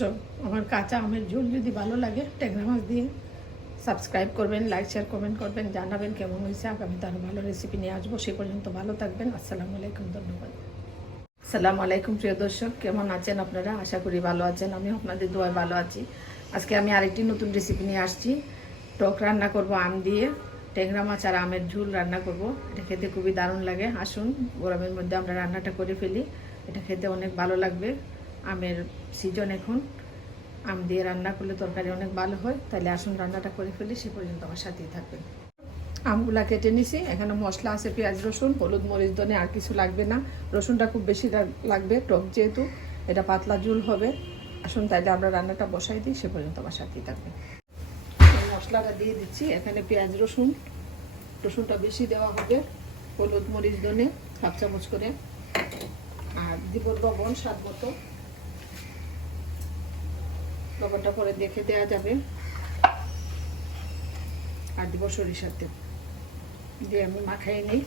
দর্শক আমার কাঁচা আমের ঝোল যদি ভালো লাগে, ট্যাংরা মাছ দিয়ে সাবস্ক্রাইব করবেন লাইক শেয়ার কমেন্ট করবেন, জানাবেন কেমন হয়েছে আগামীতে আরও ভালো রেসিপি নিয়ে আসব, সে পর্যন্ত ভালো থাকবেন, আসসালামু আলাইকুম, ধন্যবাদ। আসসালামু আলাইকুম, প্রিয় দর্শক, কেমন আছেন আপনারা? আশা করি ভালো আছেন আমি আপনাদের দোয়ায় ভালো আছি। আজকে আমি আরেকটি নতুন রেসিপি নিয়ে আসছি। টক রান্না করব আম দিয়ে, ট্যাংরা মাছ আর আমের ঝুল রান্না করব। এটা খেতে খুবই দারুণ লাগে। আসুন, গরমের মধ্যে আমরা রান্নাটা করে ফেলি। এটা খেতে অনেক ভালো লাগবে। আমের সিজন এখন। আম দিয়ে রান্না করলে তরকারি অনেক ভালো হয়, তাহলে আসুন রান্নাটা করে ফেলি, সে পর্যন্ত আমার সাথেই থাকবেন। আমগুলা কেটে নিছি, এখানে মশলা আছে, পেঁয়াজ, রসুন, হলুদ, মরিচ, ধনে, আর কিছু লাগবে না। রসুনটা খুব বেশি লাগবে, টক যেহেতু, এটা পাতলা ঝুল হবে। আসুন তাইলে আমরা রান্নাটা বসাই দিই, সে পর্যন্ত আমার সাথেই থাকবে মশলাটা দিয়ে দিচ্ছি, এখানে পেঁয়াজ, রসুন, রসুনটা বেশি দেওয়া হবে, হলুদ, মরিচ, ধনে, হাফ চামচ করে। আর দিব লবণ স্বাদ মতো। লবণটা পরে দেখে দেওয়া যাবে। আর দিব সরিষার তেল। দিয়ে আমি মাখাই নিই।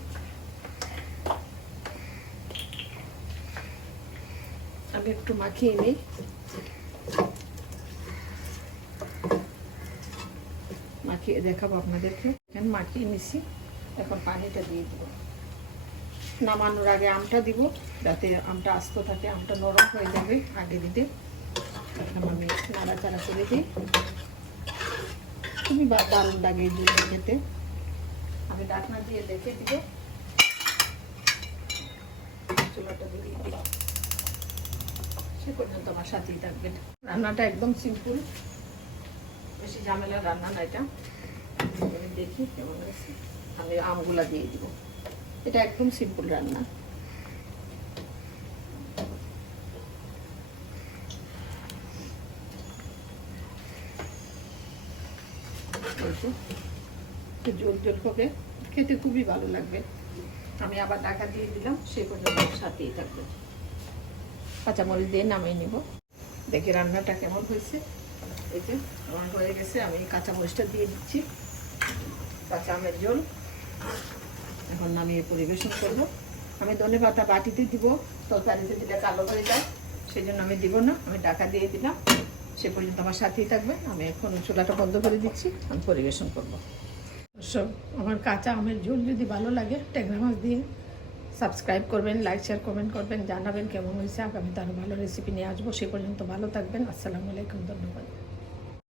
আমি একটু মাখিয়ে নিই। মাখিয়ে দেখাবো আপনাদেরকে। এখন মাখিয়ে নিছি। এখন পানিটা দিয়ে দেবো। নামানোর আগে আমটা দিব। যাতে আমটা আস্ত থাকে, আমটা নরম হয়ে যাবে আগে দিতে এখন আমি নাড়াচাড়া করে দিই। খুবই দারুণ লাগে এই খেতে। আমি ডাকনা দিয়ে দেখে দিব। চুলাটা দিয়ে দিই। সে পর্যন্ত আমার সাথেই থাকবেন রান্নাটা একদম সিম্পল বেশি ঝামেলার রান্না না এটা। দেখি কেমন আমি আমগুলা দিয়ে দিব। এটা একদম সিম্পল রান্না। একটু জল জল হবে খেতে খুবই ভালো লাগবে। আমি আবার ঢাকা দিয়ে দিলাম সেই পর্যন্ত সাথেই থাকবে। কাঁচামরিচ দিয়ে নামিয়ে নিব। দেখি রান্নাটা কেমন হয়েছে। এই যে, আমার হয়ে গেছে, আমি কাঁচামরিচটা দিয়ে দিচ্ছি। কাঁচা আমের জল এখন নামিয়ে পরিবেশন করব। আমি ধনে পাতা বাটিতে দিব, তরকারিতে দিলে কালো হয়ে যায়, সেই জন্য আমি দিব না। আমি ঢাকা দিয়ে দিলাম। সে পর্যন্ত আমার সাথেই থাকবে আমি এখন চুলাটা বন্ধ করে দিচ্ছি। আমি পরিবেশন করব। সব আমার কাঁচা আমের ঝোল যদি ভালো লাগে, ট্যাংরা মাছ দিয়ে সাবস্ক্রাইব করবেন লাইক শেয়ার কমেন্ট করবেন, জানাবেন কেমন হয়েছে, আগামীতে আরও ভালো রেসিপি নিয়ে আসব। সে পর্যন্ত ভালো থাকবেন। আসসালামু আলাইকুম, ধন্যবাদ।